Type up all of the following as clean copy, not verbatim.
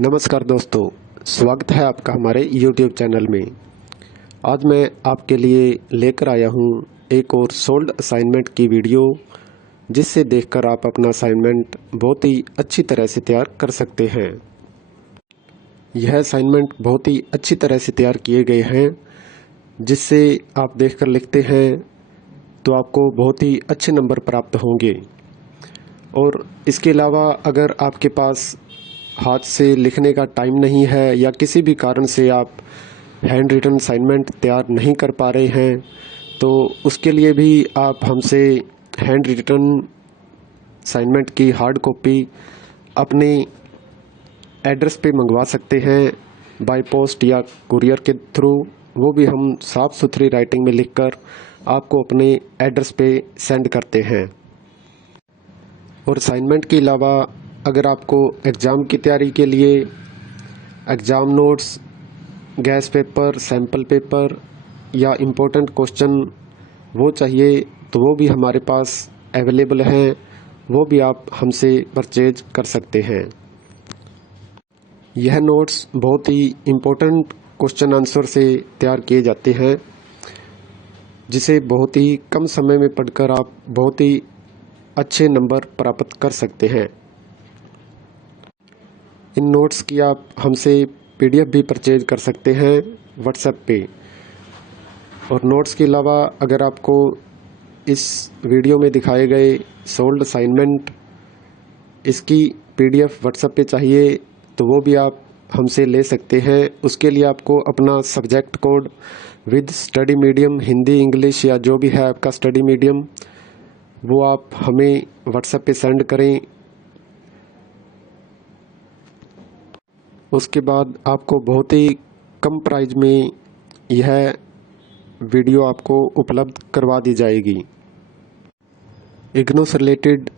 नमस्कार दोस्तों, स्वागत है आपका हमारे YouTube चैनल में। आज मैं आपके लिए लेकर आया हूँ एक और सोल्ड असाइनमेंट की वीडियो, जिससे देखकर आप अपना असाइनमेंट बहुत ही अच्छी तरह से तैयार कर सकते हैं। यह असाइनमेंट बहुत ही अच्छी तरह से तैयार किए गए हैं, जिससे आप देखकर लिखते हैं तो आपको बहुत ही अच्छे नंबर प्राप्त होंगे। और इसके अलावा अगर आपके पास हाथ से लिखने का टाइम नहीं है या किसी भी कारण से आप हैंड रिटन असाइनमेंट तैयार नहीं कर पा रहे हैं, तो उसके लिए भी आप हमसे हैंड रिटन असाइनमेंट की हार्ड कॉपी अपने एड्रेस पे मंगवा सकते हैं, बाय पोस्ट या कुरियर के थ्रू। वो भी हम साफ़ सुथरी राइटिंग में लिखकर आपको अपने एड्रेस पे सेंड करते हैं। और असाइनमेंट के अलावा अगर आपको एग्ज़ाम की तैयारी के लिए exam notes, gas paper, sample paper या इम्पोर्टेंट क्वेश्चन वो चाहिए, तो वो भी हमारे पास अवेलेबल हैं। वो भी आप हमसे परचेज कर सकते हैं। यह नोट्स बहुत ही इम्पोर्टेंट क्वेश्चन आंसर से तैयार किए जाते हैं, जिसे बहुत ही कम समय में पढ़कर आप बहुत ही अच्छे नंबर प्राप्त कर सकते हैं। इन नोट्स की आप हमसे PDF भी परचेज कर सकते हैं व्हाट्सएप पे। और नोट्स के अलावा अगर आपको इस वीडियो में दिखाए गए सोल्ड असाइनमेंट इसकी PDF व्हाट्सएप पे चाहिए, तो वो भी आप हमसे ले सकते हैं। उसके लिए आपको अपना subject code with study medium, Hindi, English या जो भी है आपका स्टडी मीडियम, वो आप हमें व्हाट्सएप पे सेंड करें। उसके बाद आपको बहुत ही कम प्राइस में यह वीडियो आपको उपलब्ध करवा दी जाएगी। इग्नू से रिलेटेड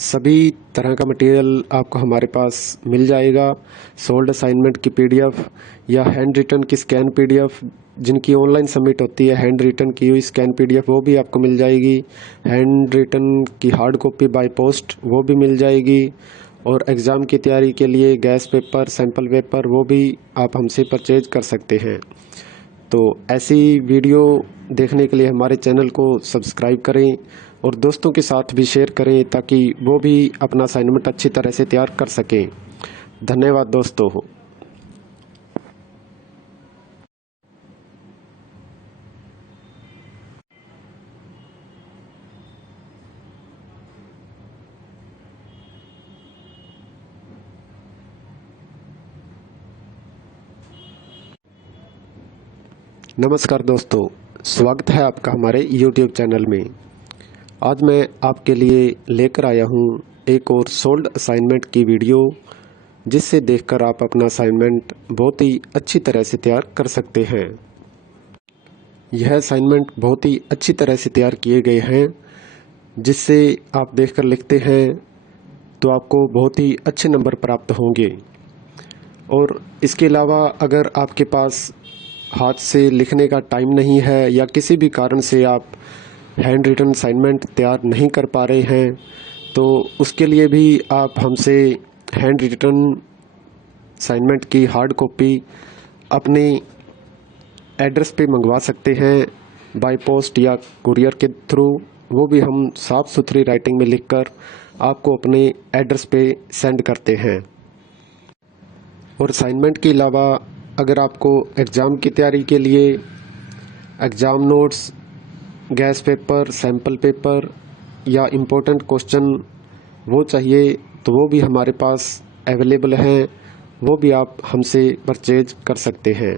सभी तरह का मटेरियल आपको हमारे पास मिल जाएगा। सोल्ड असाइनमेंट की PDF या हैंड रिटन की स्कैन PDF, जिनकी ऑनलाइन सबमिट होती है, हैंड रिटन की हुई स्कैन PDF वो भी आपको मिल जाएगी। हैंड रिटन की हार्ड कॉपी बाय पोस्ट वो भी मिल जाएगी। और एग्ज़ाम की तैयारी के लिए गैस पेपर, सैम्पल पेपर वो भी आप हमसे परचेज कर सकते हैं। तो ऐसी वीडियो देखने के लिए हमारे चैनल को सब्सक्राइब करें और दोस्तों के साथ भी शेयर करें, ताकि वो भी अपना असाइनमेंट अच्छी तरह से तैयार कर सकें। धन्यवाद दोस्तों। नमस्कार दोस्तों, स्वागत है आपका हमारे YouTube चैनल में। आज मैं आपके लिए लेकर आया हूँ एक और सोल्ड असाइनमेंट की वीडियो, जिससे देखकर आप अपना असाइनमेंट बहुत ही अच्छी तरह से तैयार कर सकते हैं। यह असाइनमेंट बहुत ही अच्छी तरह से तैयार किए गए हैं, जिससे आप देखकर लिखते हैं तो आपको बहुत ही अच्छे नंबर प्राप्त होंगे। और इसके अलावा अगर आपके पास हाथ से लिखने का टाइम नहीं है या किसी भी कारण से आप हैंड रिटन असाइनमेंट तैयार नहीं कर पा रहे हैं, तो उसके लिए भी आप हमसे हैंड रिटन असाइनमेंट की हार्ड कॉपी अपने एड्रेस पे मंगवा सकते हैं, बाय पोस्ट या कुरियर के थ्रू। वो भी हम साफ़ सुथरी राइटिंग में लिखकर आपको अपने एड्रेस पे सेंड करते हैं। और असाइनमेंट के अलावा अगर आपको एग्ज़ाम की तैयारी के लिए exam notes, gas paper, sample paper या इम्पोर्टेंट क्वेश्चन वो चाहिए, तो वो भी हमारे पास अवेलेबल हैं। वो भी आप हमसे परचेज कर सकते हैं।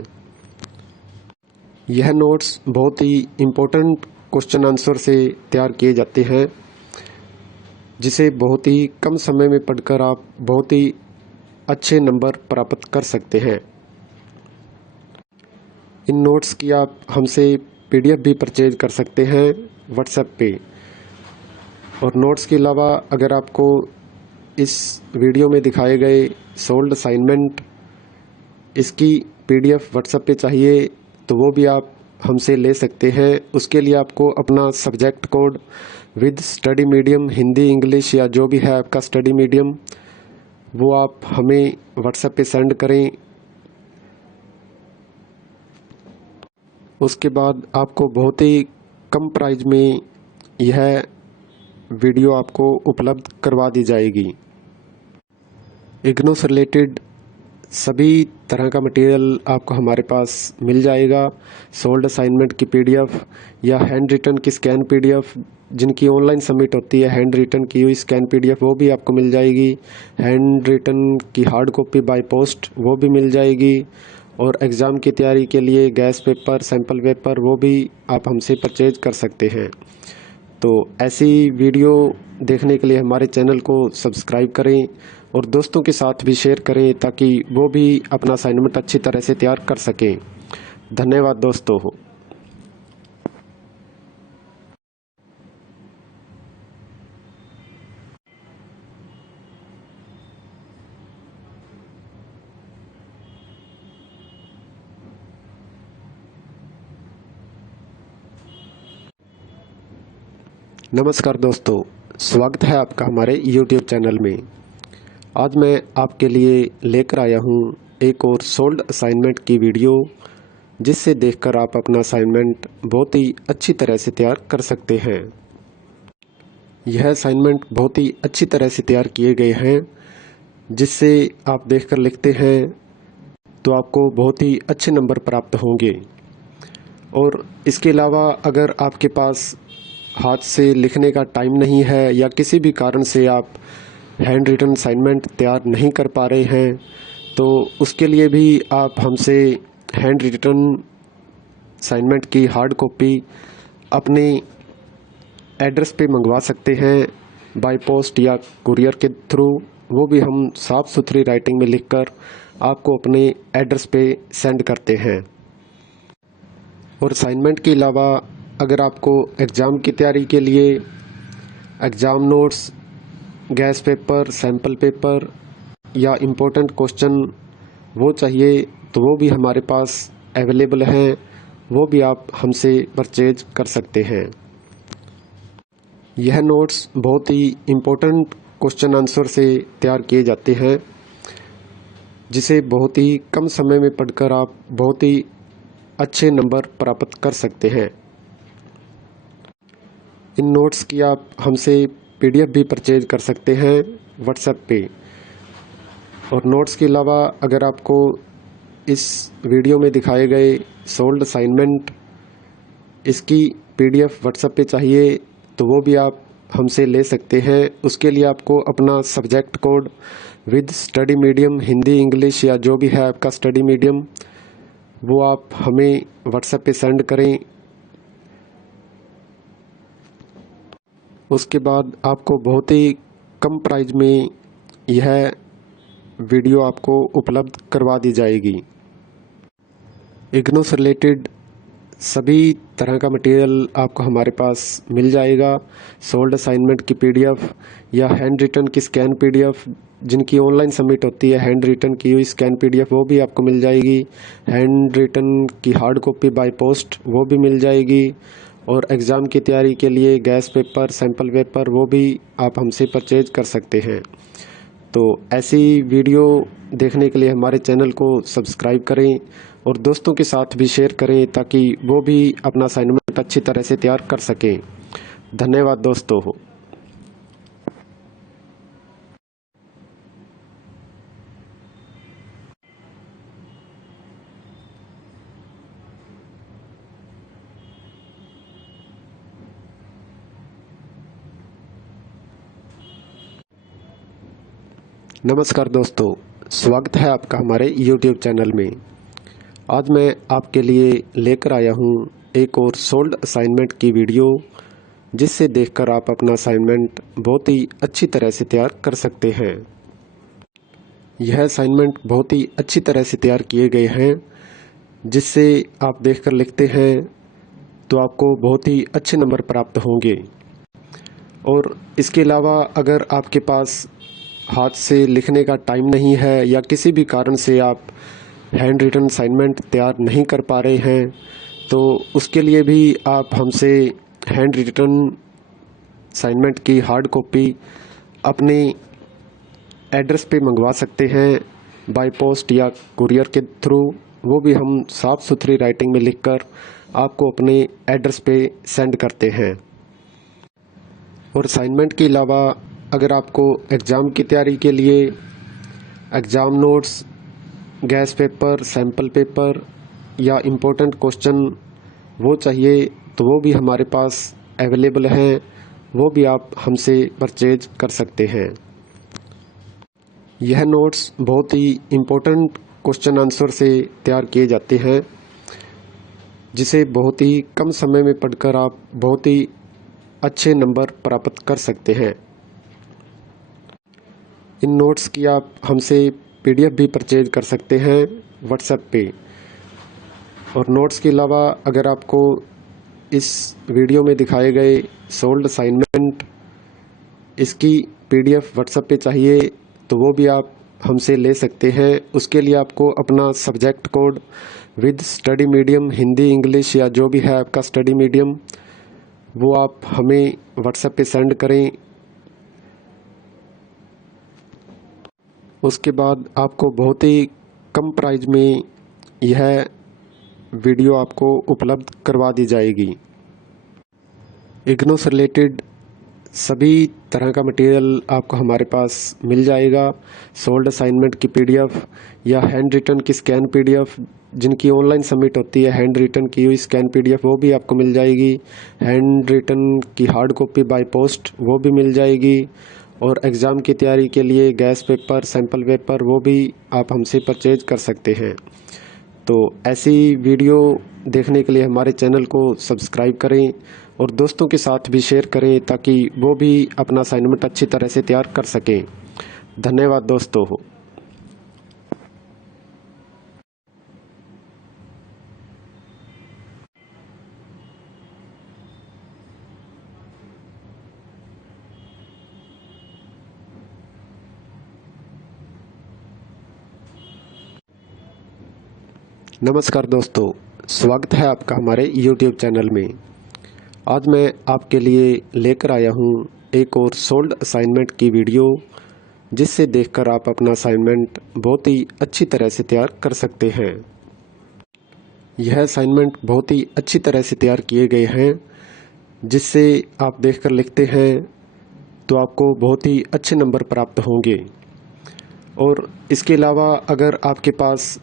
यह नोट्स बहुत ही इम्पोर्टेंट क्वेश्चन आंसर से तैयार किए जाते हैं, जिसे बहुत ही कम समय में पढ़कर आप बहुत ही अच्छे नंबर प्राप्त कर सकते हैं। इन नोट्स की आप हमसे PDF भी परचेज कर सकते हैं व्हाट्सएप पे। और नोट्स के अलावा अगर आपको इस वीडियो में दिखाए गए सोल्ड असाइनमेंट इसकी PDF व्हाट्सएप पे चाहिए, तो वो भी आप हमसे ले सकते हैं। उसके लिए आपको अपना subject code with study medium, Hindi, English या जो भी है आपका स्टडी मीडियम, वो आप हमें व्हाट्सएप पे सेंड करें। उसके बाद आपको बहुत ही कम प्राइस में यह वीडियो आपको उपलब्ध करवा दी जाएगी। इग्नू से रिलेटेड सभी तरह का मटेरियल आपको हमारे पास मिल जाएगा। सोल्ड असाइनमेंट की पीडीएफ या हैंड रिटन की स्कैन पीडीएफ, जिनकी ऑनलाइन सबमिट होती है, हैंड रिटन की हुई स्कैन पीडीएफ वो भी आपको मिल जाएगी। हैंड रिटन की हार्ड कॉपी बाय पोस्ट वो भी मिल जाएगी। और एग्ज़ाम की तैयारी के लिए गैस पेपर, सैम्पल पेपर वो भी आप हमसे परचेज कर सकते हैं। तो ऐसी वीडियो देखने के लिए हमारे चैनल को सब्सक्राइब करें और दोस्तों के साथ भी शेयर करें ताकि वो भी अपना असाइनमेंट अच्छी तरह से तैयार कर सकें। धन्यवाद दोस्तों। नमस्कार दोस्तों, स्वागत है आपका हमारे YouTube चैनल में। आज मैं आपके लिए लेकर आया हूँ एक और सोल्ड असाइनमेंट की वीडियो, जिससे देखकर आप अपना असाइनमेंट बहुत ही अच्छी तरह से तैयार कर सकते हैं। यह असाइनमेंट बहुत ही अच्छी तरह से तैयार किए गए हैं, जिससे आप देखकर लिखते हैं तो आपको बहुत ही अच्छे नंबर प्राप्त होंगे। और इसके अलावा अगर आपके पास हाथ से लिखने का टाइम नहीं है या किसी भी कारण से आप हैंड रिटन असाइनमेंट तैयार नहीं कर पा रहे हैं, तो उसके लिए भी आप हमसे हैंड रिटन असाइनमेंट की हार्ड कॉपी अपने एड्रेस पे मंगवा सकते हैं, बाय पोस्ट या कुरियर के थ्रू। वो भी हम साफ़ सुथरी राइटिंग में लिखकर आपको अपने एड्रेस पे सेंड करते हैं। और असाइनमेंट के अलावा अगर आपको एग्ज़ाम की तैयारी के लिए exam notes, gas paper, sample paper या इम्पोर्टेंट क्वेश्चन वो चाहिए, तो वो भी हमारे पास अवेलेबल हैं। वो भी आप हमसे परचेज कर सकते हैं। यह नोट्स बहुत ही इम्पोर्टेंट क्वेश्चन आंसर से तैयार किए जाते हैं, जिसे बहुत ही कम समय में पढ़कर आप बहुत ही अच्छे नंबर प्राप्त कर सकते हैं। इन नोट्स की आप हमसे पीडीएफ भी परचेज कर सकते हैं व्हाट्सएप पे। और नोट्स के अलावा अगर आपको इस वीडियो में दिखाए गए सोल्ड असाइनमेंट इसकी पीडीएफ व्हाट्सएप पे चाहिए, तो वो भी आप हमसे ले सकते हैं। उसके लिए आपको अपना subject code with study medium, Hindi, English या जो भी है आपका स्टडी मीडियम, वो आप हमें व्हाट्सएप पे सेंड करें। उसके बाद आपको बहुत ही कम प्राइस में यह वीडियो आपको उपलब्ध करवा दी जाएगी। इग्नू से रिलेटेड सभी तरह का मटेरियल आपको हमारे पास मिल जाएगा। सोल्ड असाइनमेंट की पीडीएफ या हैंड रिटन की स्कैन पीडीएफ, जिनकी ऑनलाइन सबमिट होती है, हैंड रिटन की हुई स्कैन पीडीएफ वो भी आपको मिल जाएगी। हैंड रिटन की हार्ड कॉपी बाय पोस्ट वो भी मिल जाएगी। और एग्ज़ाम की तैयारी के लिए गैस पेपर, सैम्पल पेपर वो भी आप हमसे परचेज कर सकते हैं। तो ऐसी वीडियो देखने के लिए हमारे चैनल को सब्सक्राइब करें और दोस्तों के साथ भी शेयर करें ताकि वो भी अपना असाइनमेंट अच्छी तरह से तैयार कर सकें। धन्यवाद दोस्तों। नमस्कार दोस्तों, स्वागत है आपका हमारे YouTube चैनल में। आज मैं आपके लिए लेकर आया हूँ एक और सोल्ड असाइनमेंट की वीडियो, जिससे देखकर आप अपना असाइनमेंट बहुत ही अच्छी तरह से तैयार कर सकते हैं। यह असाइनमेंट बहुत ही अच्छी तरह से तैयार किए गए हैं, जिससे आप देखकर लिखते हैं तो आपको बहुत ही अच्छे नंबर प्राप्त होंगे। और इसके अलावा अगर आपके पास हाथ से लिखने का टाइम नहीं है या किसी भी कारण से आप हैंड रिटन असाइनमेंट तैयार नहीं कर पा रहे हैं, तो उसके लिए भी आप हमसे हैंड रिटन असाइनमेंट की हार्ड कॉपी अपने एड्रेस पे मंगवा सकते हैं बाय पोस्ट या कुरियर के थ्रू, वो भी हम साफ़ सुथरी राइटिंग में लिखकर आपको अपने एड्रेस पे सेंड करते हैं। और असाइनमेंट के अलावा अगर आपको एग्ज़ाम की तैयारी के लिए exam notes, gas paper, sample paper या इम्पोर्टेंट क्वेश्चन वो चाहिए तो वो भी हमारे पास अवेलेबल हैं, वो भी आप हमसे परचेज कर सकते हैं। यह नोट्स बहुत ही इम्पोर्टेंट क्वेश्चन आंसर से तैयार किए जाते हैं, जिसे बहुत ही कम समय में पढ़कर आप बहुत ही अच्छे नंबर प्राप्त कर सकते हैं। इन नोट्स की आप हमसे PDF भी परचेज कर सकते हैं व्हाट्सएप पे। और नोट्स के अलावा अगर आपको इस वीडियो में दिखाए गए सोल्ड असाइनमेंट इसकी PDF व्हाट्सएप पे चाहिए तो वो भी आप हमसे ले सकते हैं। उसके लिए आपको अपना subject code with study medium, Hindi, English या जो भी है आपका स्टडी मीडियम, वो आप हमें व्हाट्सएप पे सेंड करें। उसके बाद आपको बहुत ही कम प्राइस में यह वीडियो आपको उपलब्ध करवा दी जाएगी। इग्नू से रिलेटेड सभी तरह का मटेरियल आपको हमारे पास मिल जाएगा। सोल्ड असाइनमेंट की PDF या हैंड रिटन की स्कैन PDF, जिनकी ऑनलाइन सबमिट होती है, हैंड रिटन की हुई स्कैन PDF वो भी आपको मिल जाएगी। हैंड रिटन की हार्ड कॉपी बाय पोस्ट वो भी मिल जाएगी। और एग्ज़ाम की तैयारी के लिए गैस पेपर, सैम्पल पेपर वो भी आप हमसे परचेज कर सकते हैं। तो ऐसी वीडियो देखने के लिए हमारे चैनल को सब्सक्राइब करें और दोस्तों के साथ भी शेयर करें ताकि वो भी अपना असाइनमेंट अच्छी तरह से तैयार कर सकें। धन्यवाद दोस्तों। नमस्कार दोस्तों, स्वागत है आपका हमारे YouTube चैनल में। आज मैं आपके लिए लेकर आया हूँ एक और सोल्ड असाइनमेंट की वीडियो, जिससे देखकर आप अपना असाइनमेंट बहुत ही अच्छी तरह से तैयार कर सकते हैं। यह असाइनमेंट बहुत ही अच्छी तरह से तैयार किए गए हैं, जिससे आप देखकर लिखते हैं तो आपको बहुत ही अच्छे नंबर प्राप्त होंगे। और इसके अलावा अगर आपके पास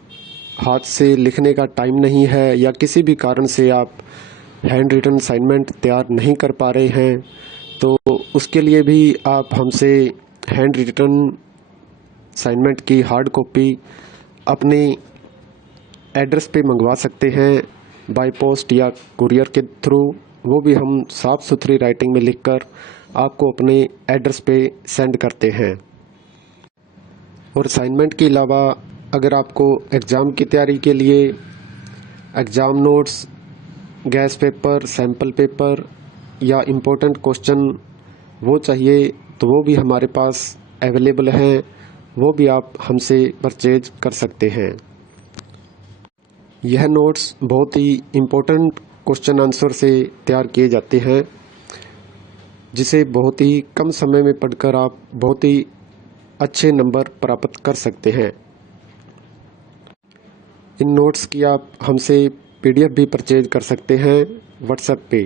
हाथ से लिखने का टाइम नहीं है या किसी भी कारण से आप हैंड रिटन असाइनमेंट तैयार नहीं कर पा रहे हैं, तो उसके लिए भी आप हमसे हैंड रिटन असाइनमेंट की हार्ड कॉपी अपने एड्रेस पे मंगवा सकते हैं बाय पोस्ट या कुरियर के थ्रू, वो भी हम साफ़ सुथरी राइटिंग में लिखकर आपको अपने एड्रेस पे सेंड करते हैं। और असाइनमेंट के अलावा अगर आपको एग्ज़ाम की तैयारी के लिए exam notes, gas paper, sample paper या इम्पोर्टेंट क्वेश्चन वो चाहिए तो वो भी हमारे पास अवेलेबल हैं, वो भी आप हमसे परचेज कर सकते हैं। यह नोट्स बहुत ही इम्पोर्टेंट क्वेश्चन आंसर से तैयार किए जाते हैं, जिसे बहुत ही कम समय में पढ़कर आप बहुत ही अच्छे नंबर प्राप्त कर सकते हैं। इन नोट्स की आप हमसे PDF भी परचेज कर सकते हैं व्हाट्सएप पे।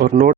और नोट